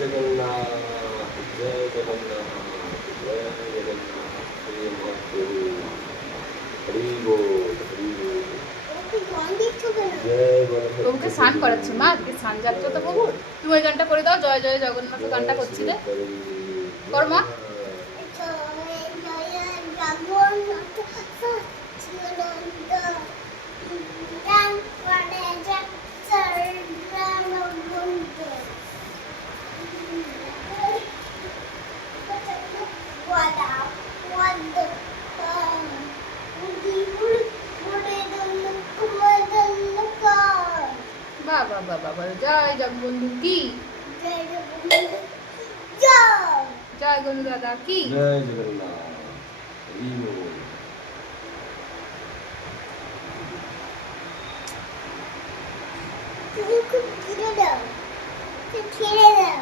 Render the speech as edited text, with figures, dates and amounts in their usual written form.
জগন্নাথ, জয় জগন্নাথ, জয় জগন্নাথ, শ্রী মহাপ্রভু, হরি বল, হরি বল। জয় গণপতি। প্রভুকে স্নান করাচ্ছে মা, আজকে স্নান যাত্রা তো প্রভুর। তুমি ওই গানটা করে দাও, জয় জয় জগন্নাথ গানটা করছিলে, কর মা। বাবা বাবা বাবা, জয় জগবন্ধু কি, জয় গনু দাদা কি। জয় জগন্নাথ, হরি বল। ছেড়ে দাও, ছেড়ে দাও।